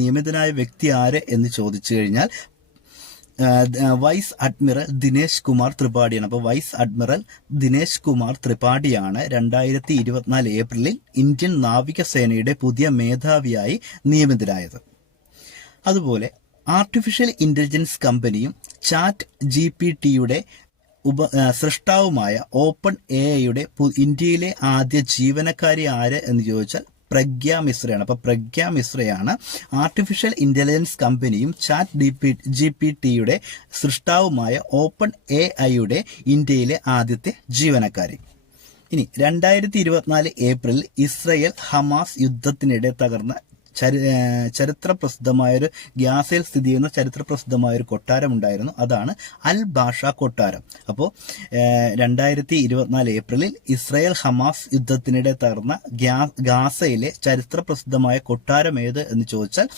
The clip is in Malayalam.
നിയമിതനായ വ്യക്തി ആര് എന്ന് ചോദിച്ചു കഴിഞ്ഞാൽ വൈസ് അഡ്മിറൽ ദിനേശ് കുമാർ ത്രിപാഠിയാണ്. അപ്പോൾ വൈസ് അഡ്മിറൽ ദിനേശ് കുമാർ ത്രിപാഠിയാണ് 2024 ഏപ്രിലിൽ ഇന്ത്യൻ നാവികസേനയുടെ പുതിയ മേധാവിയായി നിയമിതനായത്. അതുപോലെ ആർട്ടിഫിഷ്യൽ ഇന്റലിജൻസ് കമ്പനിയും ചാറ്റ് GPT-യുടെ സൃഷ്ടാവുമായ ഓപ്പൺ AI-യുടെ ഇന്ത്യയിലെ ആദ്യ ജീവനക്കാരി ആര് എന്ന് ചോദിച്ചാൽ പ്രഗ്യ മിശ്രയാണ്. അപ്പോൾ പ്രഗ്യ മിശ്രയാണ് ആർട്ടിഫിഷ്യൽ ഇന്റലിജൻസ് കമ്പനിയും ചാറ്റ് GPT-യുടെ സൃഷ്ടാവുമായ ഓപ്പൺ AI-യുടെ ഇന്ത്യയിലെ ആദ്യത്തെ ജീവനക്കാരി. ഇനി 2024 ഏപ്രിൽ ഇസ്രയേൽ ഹമാസ് യുദ്ധത്തിനിടെ തകർന്ന ചരിത്രപ്രസിദ്ധമായൊരു ഗ്യാസയിൽ സ്ഥിതി ചെയ്യുന്ന ചരിത്രപ്രസിദ്ധമായൊരു കൊട്ടാരം ഉണ്ടായിരുന്നു. അതാണ് അൽ ബാഷ കൊട്ടാരം. അപ്പോൾ 2024 ഏപ്രിലിൽ ഇസ്രയേൽ ഹമാസ് യുദ്ധത്തിനിടെ തകർന്ന ഗാസയിലെ ചരിത്രപ്രസിദ്ധമായ കൊട്ടാരം ഏത് എന്ന് ചോദിച്ചാൽ